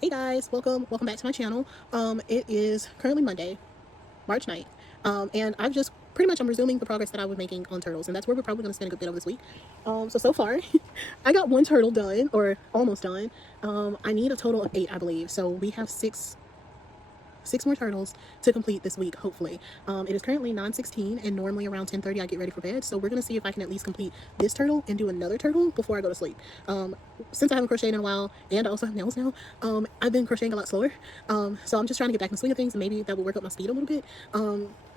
Hey guys, welcome back to my channel. It is currently Monday, March 9th, and I'm resuming the progress that I was making on turtles, and that's where we're probably going to spend a good bit of this week. So far, I got one turtle done, or almost done. I need a total of 8, I believe, so we have six more turtles to complete this week, hopefully. It is currently 9:16, and normally around 10:30 I get ready for bed, so we're gonna see if I can at least complete this turtle and do another turtle before I go to sleep. Since I haven't crocheted in a while, and I also have nails now, I've been crocheting a lot slower. So I'm just trying to get back in the swing of things, and maybe that will work up my speed a little bit.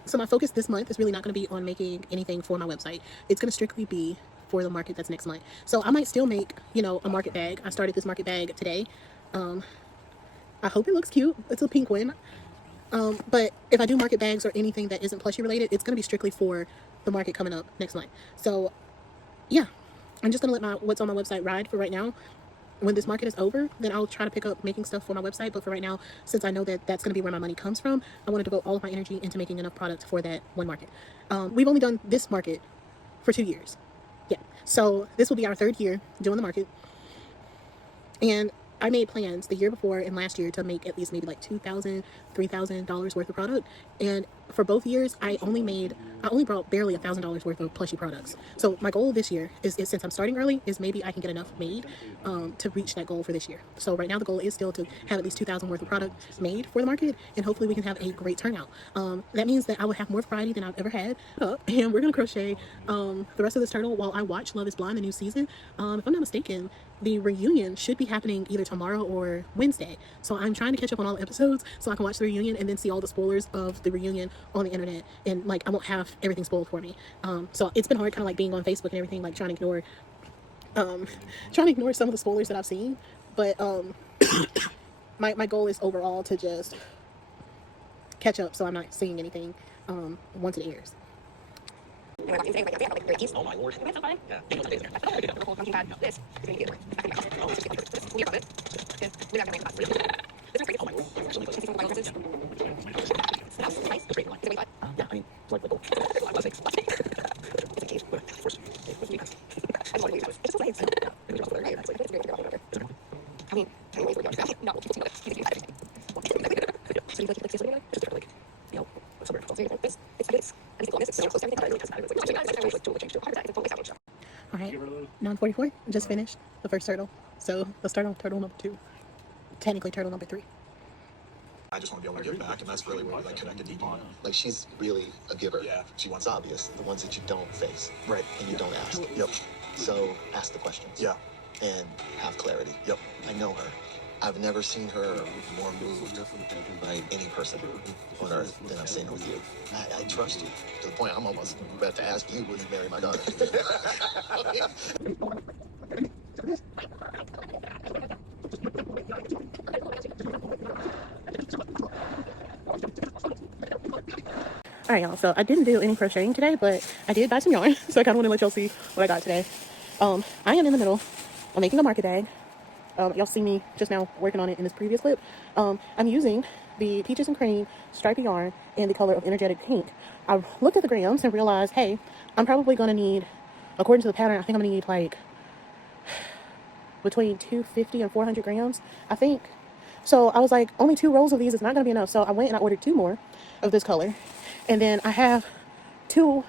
So my focus this month is really not going to be on making anything for my website. It's going to strictly be for the market that's next month. So I might still make, a market bag. I started this market bag today. I hope it looks cute. It's a pink one. But if I do market bags or anything that isn't plushie related, it's going to be strictly for the market coming up next month. So yeah, I'm just going to let what's on my website ride for right now. When this market is over, then I'll try to pick up making stuff for my website. But for right now, since I know that that's going to be where my money comes from, I want to devote all of my energy into making enough product for that one market. We've only done this market for 2 years. Yeah. So this will be our 3rd year doing the market. And I made plans the year before and last year to make at least maybe like $2,000, $3,000 worth of product. And for both years, I only brought barely $1,000 worth of plushie products. So my goal this year is since I'm starting early, is maybe I can get enough made to reach that goal for this year. So right now the goal is still to have at least 2,000 worth of product made for the market, and hopefully we can have a great turnout. That means that I will have more variety than I've ever had. And we're gonna crochet the rest of this turtle while I watch Love Is Blind, the new season. If I'm not mistaken, the reunion should be happening either tomorrow or Wednesday. So I'm trying to catch up on all the episodes so I can watch the reunion and then see all the spoilers of the reunion on the internet. And like, I won't have everything spoiled for me. So it's been hard kind of like being on Facebook and everything, like trying to ignore some of the spoilers that I've seen. But my goal is overall to just catch up so I'm not seeing anything once it airs. Oh my lord. That's so fun. Yeah. This is going to be we love it. We got to make this is oh my lord. Nice. Great one. Is it 25? Yeah, I mean, it's like little. It's a cage. First. I just want to use it. It's just like I mean, can you wait for it? No. So you like this one? Just like, somewhere. All right, 9:44. Just finished the first turtle. So let's start on turtle number 2. Technically, turtle number 3. I just want to be able to give back, and that's really what I like connected deep on. Like, she's really a giver. Yeah. She wants obvious, the ones that you don't face. Right. And you don't ask. Yep. So ask the questions. Yeah. And have clarity. Yep. I know her. I've never seen her more moved by any person on earth than I've seen her with you. I trust you to the point I'm almost about to ask you, will you marry my daughter? All right, y'all. So I didn't do any crocheting today, but I did buy some yarn. So I kind of want to let y'all see what I got today. I am in the middle of making a market bag. Y'all see me just now working on it in this previous clip. I'm using the Peaches and Cream stripy yarn in the color of Energetic Pink. I looked at the grams and realized, hey, I'm probably going to need, according to the pattern, I think I'm going to need like between 250 and 400 grams, I think. So I was like, only 2 rolls of these is not going to be enough. So I went and I ordered 2 more of this color. And then I have 2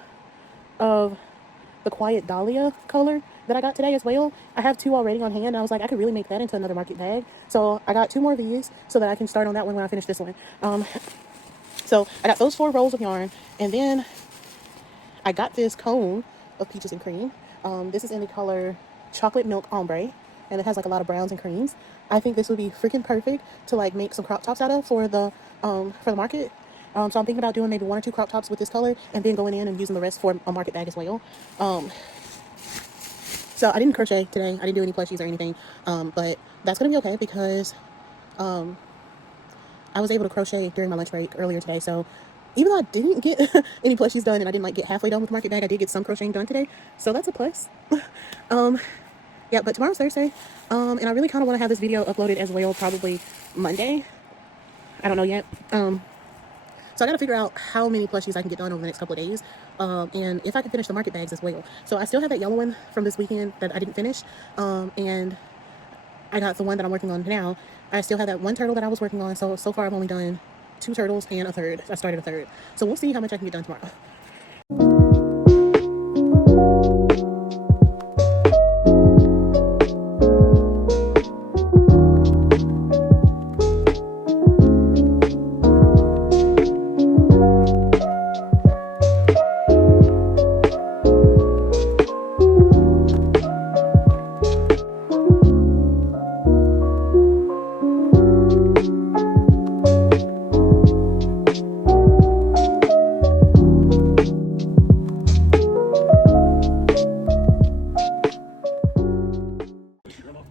of the Quiet Dahlia color that I got today as well. I have 2 already on hand. I was like, I could really make that into another market bag. So I got 2 more of these so that I can start on that one when I finish this one. So I got those 4 rolls of yarn, and then I got this cone of Peaches and Cream. This is in the color Chocolate Milk Ombre, and it has like a lot of browns and creams. I think this would be freaking perfect to like make some crop tops out of for the market. So I'm thinking about doing maybe 1 or 2 crop tops with this color, and then going in and using the rest for a market bag as well. So I didn't crochet today. I didn't do any plushies or anything. But that's going to be okay because I was able to crochet during my lunch break earlier today. So even though I didn't get any plushies done and I didn't like get halfway done with the market bag, I did get some crocheting done today. So that's a plus. Yeah, but tomorrow's Thursday. And I really kind of want to have this video uploaded as well, probably Monday. I don't know yet. So I got to figure out how many plushies I can get done over the next couple of days. And if I can finish the market bags as well. So I still have that yellow one from this weekend that I didn't finish. And I got the one that I'm working on now. I still have that one turtle that I was working on. So far I've only done 2 turtles and a third. I started a third. So we'll see how much I can get done tomorrow.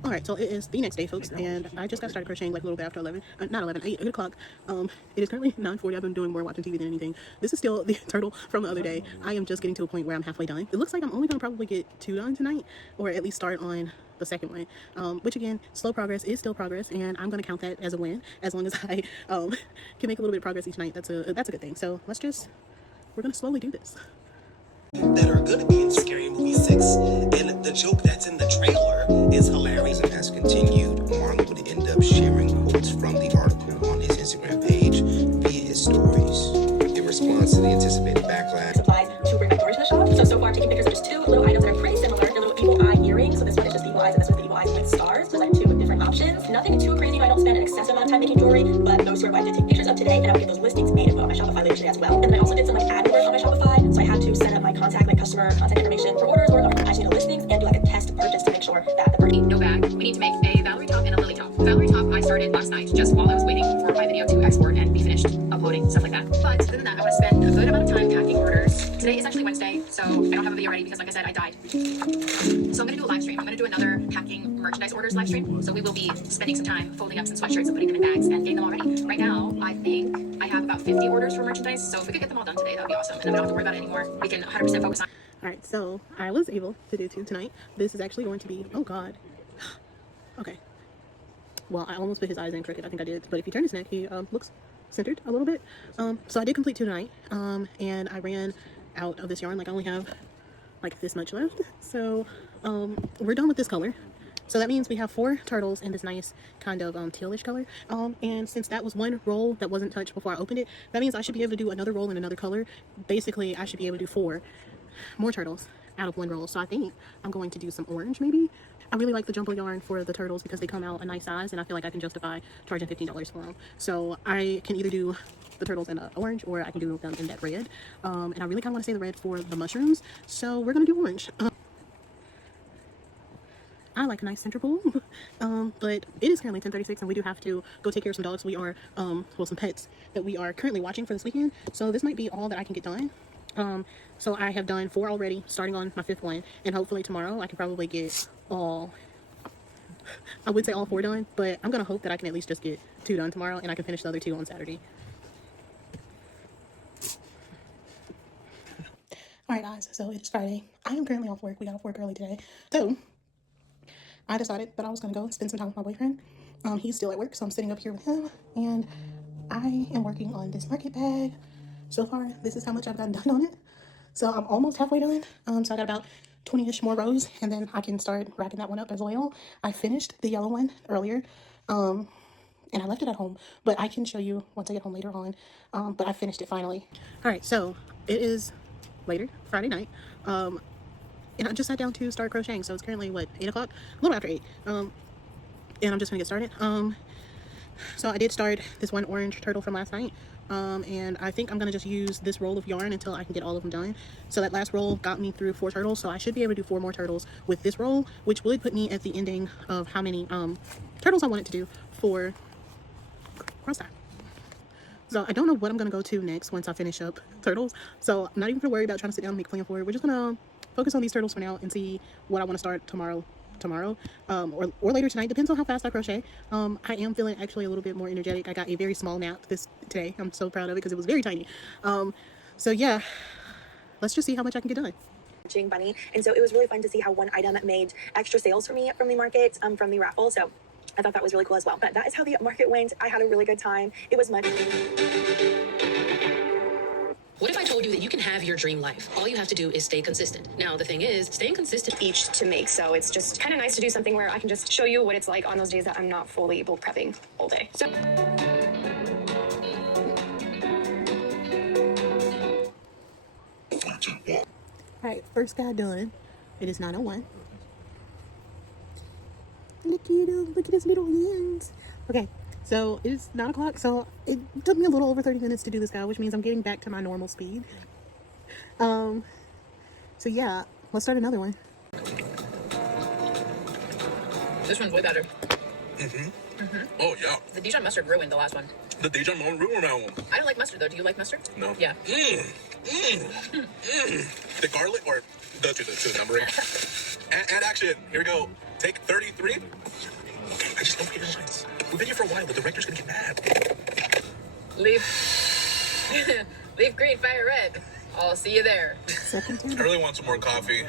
Alright, so it is the next day, folks, and I just got started crocheting like a little bit after 11, not 11, 8 o'clock. It is currently 9:40. I've been doing more watching TV than anything. This is still the turtle from the other day. I am just getting to a point where I'm halfway done. It looks like I'm only going to probably get 2 done tonight, or at least start on the second one, which again, slow progress is still progress, and I'm going to count that as a win, as long as I can make a little bit of progress each night. That's a good thing. So we're going to slowly do this. That are going to be in Scary Movie 6, and the joke that's in the trailer is hilarious. And has continued, Marlon would end up sharing quotes from the article on his Instagram page via his stories in response to the anticipated backlash. Supplies to bring back doors to the shop. So far I'm taking pictures of just 2 little items that are pretty similar. They're little evil eye earrings. So this one is just evil eyes, and this one is evil eyes with stars. So there's like 2 different options. Nothing too crazy. I don't spend an excessive amount of time making jewelry, but those 2 are what I did take pictures of today, and I will get those listings made and put on my Shopify later today as well. And then I also did some like ad work on my Shopify, so I had to set up my customer contact information for orders, or I just need a listings and do like a test purchase to make sure that the purchase. No bag. We need to make a Valerie top and a Lily top. The Valerie top I started last night, just while I was waiting for my video to export and be finished uploading, stuff like that. But other than that, I want to spend a good amount of time packing orders. Today is actually Wednesday, so I don't have a video ready because, like I said, I died. So I'm going to do a live stream. I'm going to do another packing merchandise orders live stream. So we will be spending some time folding up some sweatshirts and putting them in bags and getting them all ready. Right now, I think I have about 50 orders for merchandise. So if we could get them all done today, that would be awesome. And then we don't have to worry about it anymore. We can 100% focus on. Alright, so I was able to do 2 tonight. This is actually going to be, oh god. Okay. Well, I almost put his eyes in crooked. I think I did. But if you turn his neck, he looks centered a little bit. So I did complete 2 tonight. And I ran out of this yarn. Like, I only have like this much left. So we're done with this color. So that means we have 4 turtles in this nice kind of tealish color. And since that was one roll that wasn't touched before I opened it, that means I should be able to do another roll in another color. Basically, I should be able to do 4 more turtles out of one roll. So I think I'm going to do some orange maybe. I really like the jumbo yarn for the turtles because they come out a nice size, and I feel like I can justify charging $15 for them. So I can either do the turtles in orange, or I can do them in that red. And I really kind of want to say the red for the mushrooms, so we're going to do orange. I like a nice center pull, but it is currently 10:36, and we do have to go take care of some dogs. We are, well, some pets that we are currently watching for this weekend. So this might be all that I can get done. So I have done 4 already, starting on my 5th one, and hopefully tomorrow I can probably get all, I would say all 4 done, but I'm gonna hope that I can at least just get 2 done tomorrow, and I can finish the other 2 on Saturday. Alright guys, so it is Friday. I am currently off work. We got off work early today. So I decided that I was gonna go spend some time with my boyfriend. He's still at work, so I'm sitting up here with him, and I am working on this market bag. So far, this is how much I've gotten done on it. So I'm almost halfway done. So I got about 20-ish more rows, and then I can start racking that one up as well. I finished the yellow one earlier, and I left it at home, but I can show you once I get home later on. But I finished it finally. All right, so it is later, Friday night, and I just sat down to start crocheting. So it's currently, what, 8 o'clock? A little after 8. And I'm just gonna get started. So I did start this one orange turtle from last night. And I think I'm gonna just use this roll of yarn until I can get all of them done. So that last roll got me through 4 turtles, so I should be able to do 4 more turtles with this roll, which would put me at the ending of how many turtles I wanted to do for cross tie. So I don't know what I'm gonna go to next once I finish up turtles, so I'm not even gonna worry about trying to sit down and make a plan for it. We're just gonna focus on these turtles for now and see what I want to start tomorrow, or later tonight, depends on how fast I crochet. I am feeling actually a little bit more energetic. I got a very small nap today. I'm so proud of it because it was very tiny. So yeah, let's just see how much I can get done. Bunny, and so it was really fun to see how one item made extra sales for me from the market, from the raffle. So I thought that was really cool as well. But that is how the market went. I had a really good time. It was much. What if I told told you that you can have your dream life. All you have to do is stay consistent. Now, the thing is, staying consistent Each to make, so it's just kind of nice to do something where I can just show you what it's like on those days that I'm not fully able prepping all day. So Alright, first guy done. It is 9:01. Look at his little hands. Okay, so it's 9 o'clock, so it took me a little over 30 minutes to do this guy, which means I'm getting back to my normal speed. So yeah, let's start another one. this one's way better. Oh, yeah. The Dijon mustard ruined the last one. The Dijon won't ruin that one. I don't like mustard though. Do you like mustard? No. Yeah. The garlic or the to the numbering. and action. Here we go. Take 33. Okay, I just don't forget your lines. We've been here for a while. The director's gonna get mad. Leave. Leave green, fire red. I'll see you there. I really want some more coffee.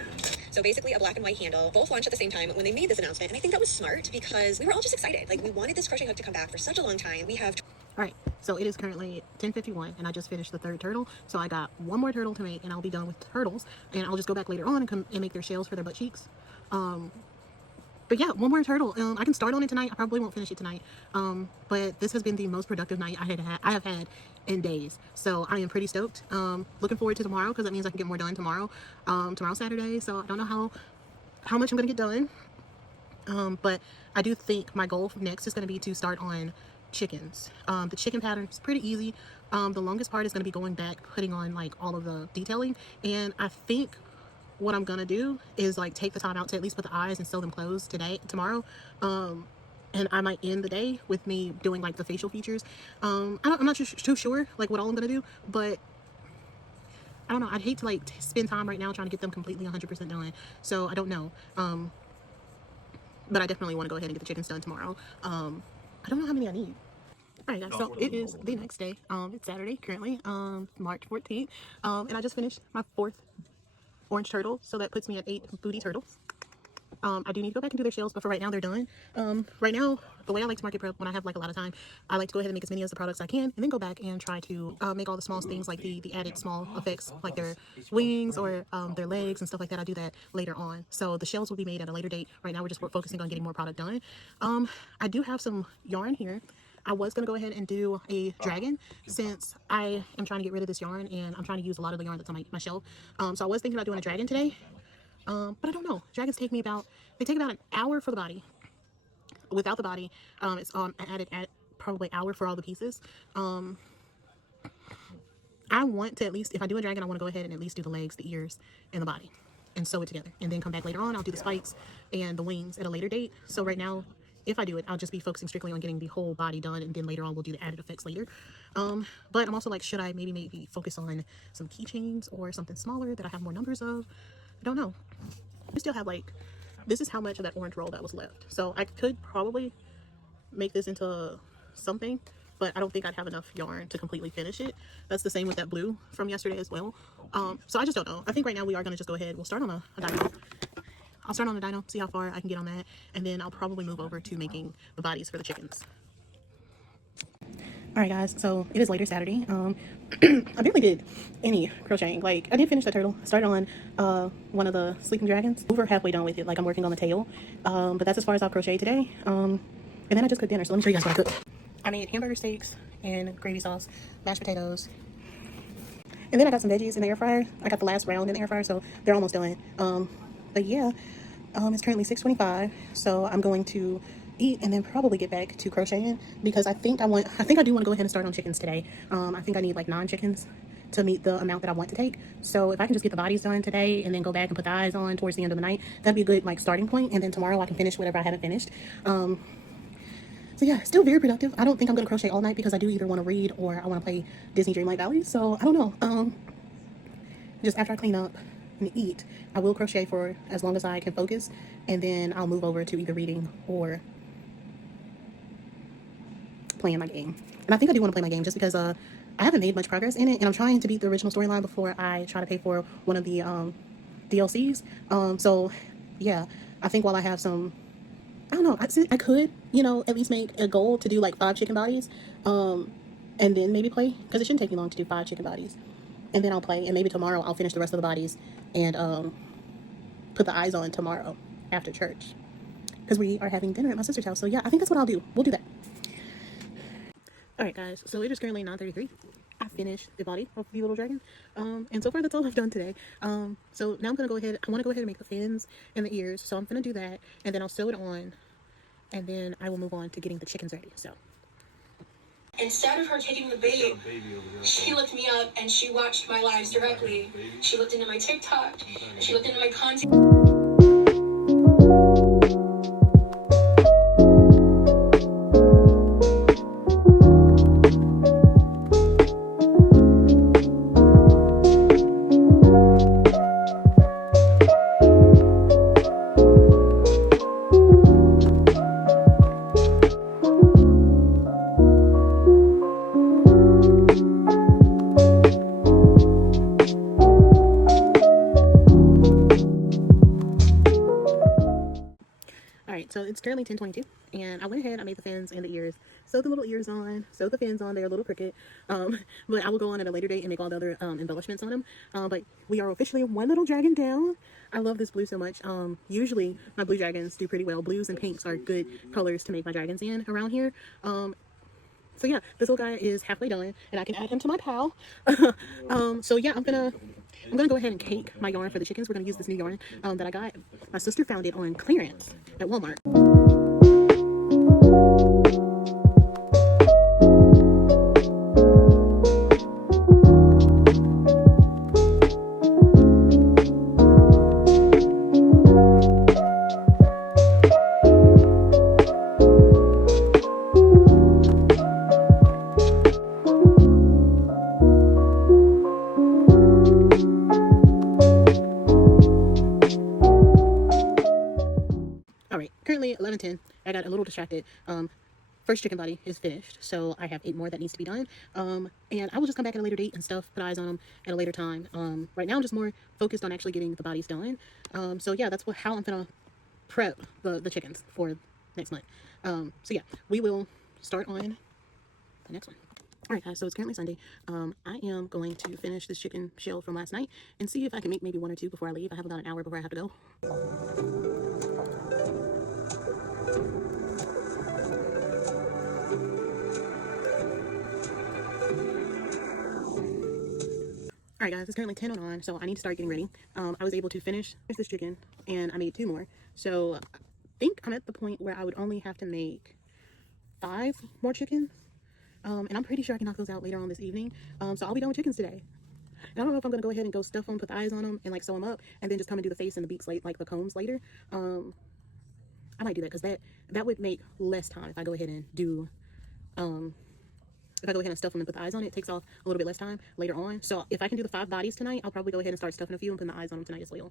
So basically a black and white handle, both launched at the same time when they made this announcement. And I think that was smart because we were all just excited. Like we wanted this crochet hook to come back for such a long time. We have Alright, so it is currently 10:51 and I just finished the third turtle. So I got one more turtle to make and I'll be done with the turtles. And I'll just go back later on and come and make their shells for their butt cheeks. But yeah, one more turtle. I can start on it tonight. I probably won't finish it tonight. But this has been the most productive night I have had in days. So I am pretty stoked. Looking forward to tomorrow because that means I can get more done tomorrow. Tomorrow's Saturday, so I don't know how much I'm gonna get done. But I do think my goal next is gonna be to start on chickens. The chicken pattern is pretty easy. The longest part is gonna be going back, putting on like all of the detailing, and I think what I'm gonna do is like take the time out to at least put the eyes and sew them closed tomorrow. And I might end the day with me doing like the facial features. I'm not too sure like what all I'm gonna do, but I don't know. I'd hate to like spend time right now trying to get them completely 100% done. So I don't know. But I definitely want to go ahead and get the chickens done tomorrow. I don't know how many I need. Alright guys, so it is the next day. It's Saturday currently, March 14th. And I just finished my 4th orange turtle, so that puts me at 8 booty turtles. I do need to go back and do their shells, but for right now they're done. Right now, the way I like to market prep when I have like a lot of time, I like to go ahead and make as many as the products I can, and then go back and try to make all the small things like the added small effects, like their wings or their legs and stuff like that. I do that later on. So the shells will be made at a later date. Right now we're just focusing on getting more product done. I do have some yarn here. I was going to go ahead and do a dragon since I am trying to get rid of this yarn and I'm trying to use a lot of the yarn that's on my shelf. So I was thinking about doing a dragon today. But I don't know. Dragons take about an hour for the body. Without the body, it's added at probably an hour for all the pieces. I want to at least, if I do a dragon, I want to go ahead and at least do the legs, the ears, and the body, and sew it together. And then come back later on, I'll do the spikes and the wings at a later date. So right now, if I do it, I'll just be focusing strictly on getting the whole body done, and then later on we'll do the added effects later. But I'm also like, should I maybe focus on some keychains or something smaller that I have more numbers of? I don't know. I still have like, this is how much of that orange roll that was left. So I could probably make this into something, but I don't think I'd have enough yarn to completely finish it. That's the same with that blue from yesterday as well. So I just don't know. I think right now we are going to just go ahead. We'll start on a dyno. I'll start on the dyno, see how far I can get on that, and then I'll probably move over to making the bodies for the chickens. Alright guys, so it is later Saturday. I barely did any crocheting. Like, I did finish the turtle. I started on one of the sleeping dragons. Over halfway done with it. Like, I'm working on the tail. But that's as far as I'll crochet today. And then I just cooked dinner, so let me show you guys what I cooked. I made hamburger steaks and gravy sauce, mashed potatoes. And then I got some veggies in the air fryer. I got the last round in the air fryer, so they're almost done. But yeah, it's currently 6:25, so I'm going to eat and then probably get back to crocheting because I think I do want to go ahead and start on chickens today. I think I need like 9 chickens to meet the amount that I want to take. So if I can just get the bodies done today and then go back and put the eyes on towards the end of the night, that'd be a good like starting point. And then tomorrow I can finish whatever I haven't finished. So yeah, still very productive. I don't think I'm gonna crochet all night because I do either want to read or I want to play Disney Dreamlight Valley. So I don't know. Just after I clean up and eat, I will crochet for as long as I can focus, and then I'll move over to either reading or playing my game. And I think I do want to play my game just because I haven't made much progress in it, and I'm trying to beat the original storyline before I try to pay for one of the DLCs. So yeah, I think while I have some, I don't know, I could, at least make a goal to do like 5 chicken bodies, and then maybe play, because it shouldn't take me long to do 5 chicken bodies. and then I'll play, and maybe tomorrow I'll finish the rest of the bodies and put the eyes on tomorrow after church, because we are having dinner at my sister's house. So yeah, I think that's what I'll do. We'll do that. All right, guys. So it is currently 9:33. I finished the body of the little dragon, and so far that's all I've done today. So now I'm gonna go ahead. I want to go ahead and make the fins and the ears. So I'm gonna do that, and then I'll sew it on, and then I will move on to getting the chickens ready. So. Instead of her taking the bait, she looked me up and she watched my lives directly. She looked into my TikTok, and she looked into my content. So it's currently 10:22, and I went ahead, I made the fins and the ears, sewed the little ears on, sewed the fins on. They're a little crooked, but I will go on at a later date and make all the other embellishments on them. But we are officially one little dragon down. I love this blue so much. Usually my blue dragons do pretty well. Blues and pinks are good colors to make my dragons in around here. So yeah, this little guy is halfway done, and I can add him to my pile. So yeah, I'm gonna go ahead and cake my yarn for the chickens. We're gonna use this new yarn that I got. My sister found it on clearance at Walmart. Currently 11:10. I got a little distracted. First chicken body is finished, so I have 8 more that needs to be done. And I will just come back at a later date and stuff, put eyes on them at a later time. Right now I'm just more focused on actually getting the bodies done. So yeah, that's how I'm gonna prep the chickens for next month. So yeah, we will start on the next one. Alright guys, so it's currently Sunday. I am going to finish this chicken shell from last night and see if I can make maybe 1 or 2 before I leave. I have about an hour before I have to go. Alright guys, it's currently 10:09, so I need to start getting ready. I was able to finish this chicken, and I made 2 more. So I think I'm at the point where I would only have to make 5 more chickens. And I'm pretty sure I can knock those out later on this evening. So I'll be done with chickens today. And I don't know if I'm going to go ahead and go stuff them, put the eyes on them, and like sew them up, and then just come and do the face and the beaks, like the combs later. I might do that because that would make less time if I go ahead and do if I go ahead and stuff them and put the eyes on it. It takes off a little bit less time later on. So if I can do the 5 bodies tonight, I'll probably go ahead and start stuffing a few and putting the eyes on them tonight as well.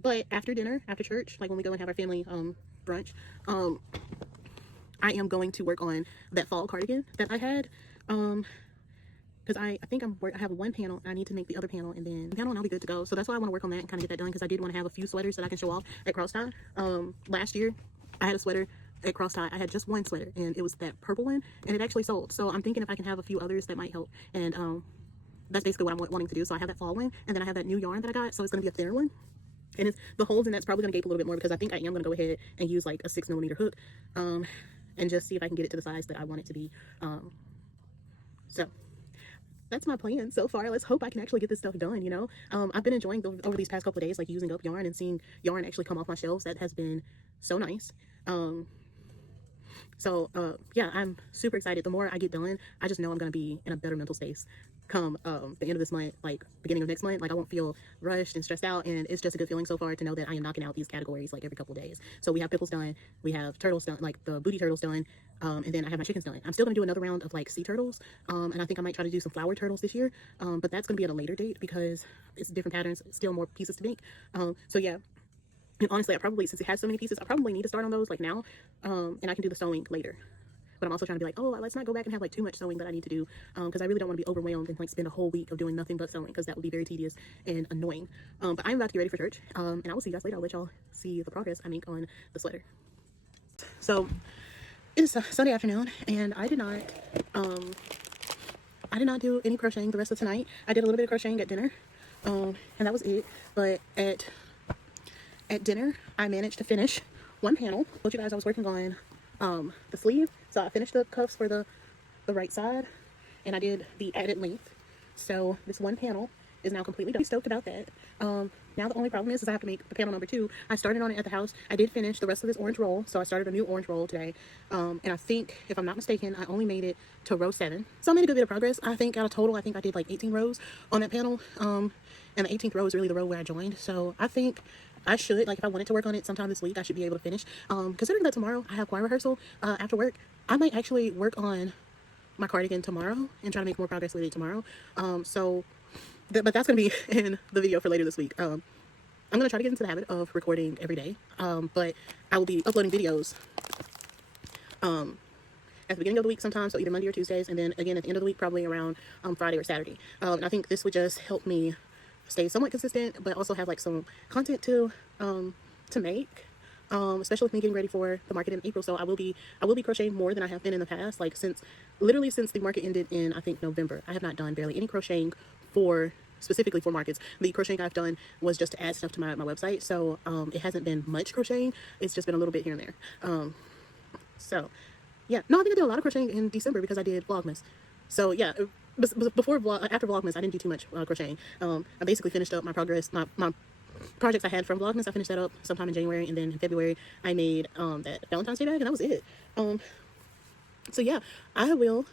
But after dinner, after church, like when we go and have our family brunch, I am going to work on that fall cardigan that I had. Because I think I have 1 panel, and I need to make the other panel, and then I'll be good to go. So that's why I want to work on that and kind of get that done, because I did want to have a few sweaters that I can show off at cross tie. Last year I had a sweater at cross tie. I had just 1 sweater, and it was that purple one, and it actually sold. So I'm thinking if I can have a few others that might help, and that's basically what I'm wanting to do. So I have that fall one, and then I have that new yarn that I got, so it's going to be a thinner one. And it's the holes in that's probably going to gape a little bit more, because I think I am going to go ahead and use like a 6mm hook, and just see if I can get it to the size that I want it to be. So that's my plan so far. Let's hope I can actually get this stuff done, you know. I've been enjoying over these past couple of days, like using up yarn and seeing yarn actually come off my shelves. That has been so nice. So yeah, I'm super excited. The more I get done, I just know I'm going to be in a better mental space come the end of this month, like beginning of next month. Like I won't feel rushed and stressed out, and it's just a good feeling so far to know that I am knocking out these categories like every couple of days. So we have pickles done, we have turtles done, like the booty turtles done, and then I have my chickens done. I'm still going to do another round of like sea turtles, and I think I might try to do some flower turtles this year, but that's going to be at a later date because it's different patterns, still more pieces to make. So yeah. And honestly, since it has so many pieces, I probably need to start on those like now, and I can do the sewing later. But I'm also trying to be like, oh, let's not go back and have like too much sewing that I need to do, because I really don't want to be overwhelmed and like spend a whole week of doing nothing but sewing, because that would be very tedious and annoying. But I'm about to get ready for church, and I will see you guys later. I'll let y'all see the progress I make on the sweater. So it's Sunday afternoon, and I did not I did not do any crocheting the rest of tonight. I did a little bit of crocheting at dinner, and that was it. But at dinner, I managed to finish one panel. I told you guys I was working on the sleeve, so I finished the cuffs for the right side, and I did the added length. So this one panel is now completely done. I'm stoked about that. Now the only problem is I have to make the panel number 2. I started on it at the house. I did finish the rest of this orange roll, so I started a new orange roll today. And I think, if I'm not mistaken, I only made it to row 7. So I made a good bit of progress. I think out of total, I think I did like 18 rows on that panel. And the 18th row is really the row where I joined. So I think I should, like, if I wanted to work on it sometime this week, I should be able to finish. Considering that tomorrow I have choir rehearsal after work, I might actually work on my cardigan tomorrow and try to make more progress with it tomorrow. But that's going to be in the video for later this week. I'm going to try to get into the habit of recording every day, but I will be uploading videos at the beginning of the week sometimes, so either Monday or Tuesdays, and then again at the end of the week, probably around Friday or Saturday. And I think this would just help me stay somewhat consistent, but also have like some content to make. Especially with me getting ready for the market in April. So I will be crocheting more than I have been in the past. Like literally since the market ended in, I think, November, I have not done barely any crocheting specifically for markets. The crocheting I've done was just to add stuff to my website. So it hasn't been much crocheting. It's just been a little bit here and there. So yeah, no, I think I did a lot of crocheting in December because I did Vlogmas. So yeah, after Vlogmas, I didn't do too much crocheting. I basically finished up my my projects I had from Vlogmas. I finished that up sometime in January, and then in February I made that Valentine's Day bag, and that was it. So yeah, I will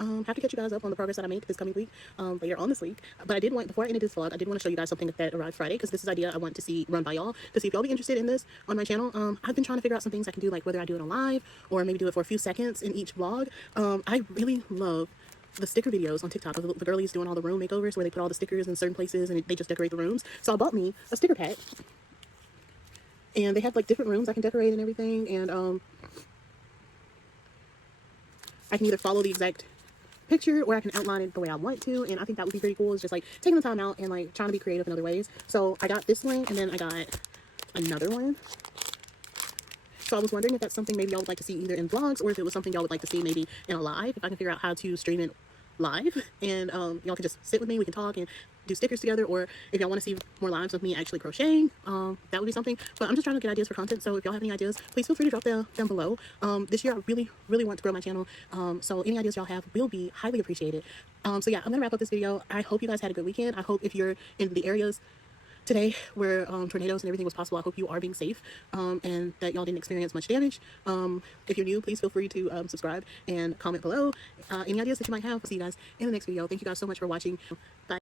have to catch you guys up on the progress that I make this coming week, later on this week. But before I ended this vlog, I did want to show you guys something that arrived Friday, because this is an idea I want to see run by y'all, to see if y'all be interested in this on my channel. I've been trying to figure out some things I can do, like whether I do it on live or maybe do it for a few seconds in each vlog. I really love the sticker videos on TikTok of the girlies doing all the room makeovers where they put all the stickers in certain places and they just decorate the rooms. So I bought me a sticker pack, and they have like different rooms I can decorate and everything, and I can either follow the exact picture or I can outline it the way I want to, and I think that would be pretty cool. It's just like taking the time out and like trying to be creative in other ways. So I got this one, and then I got another one. So I was wondering if that's something maybe y'all would like to see either in vlogs, or if it was something y'all would like to see maybe in a live, if I can figure out how to stream it live, and y'all can just sit with me, we can talk and do stickers together, or if y'all want to see more lives of me actually crocheting, that would be something. But I'm just trying to get ideas for content, so if y'all have any ideas, please feel free to drop them down below. This year I really want to grow my channel, so any ideas y'all have will be highly appreciated. So yeah, I'm gonna wrap up this video. I hope you guys had a good weekend. I hope if you're in the areas today where tornadoes and everything was possible, I hope you are being safe, and that y'all didn't experience much damage. If you're new, please feel free to subscribe and comment below any ideas that you might have. I'll see you guys in the next video. Thank you guys so much for watching. Bye.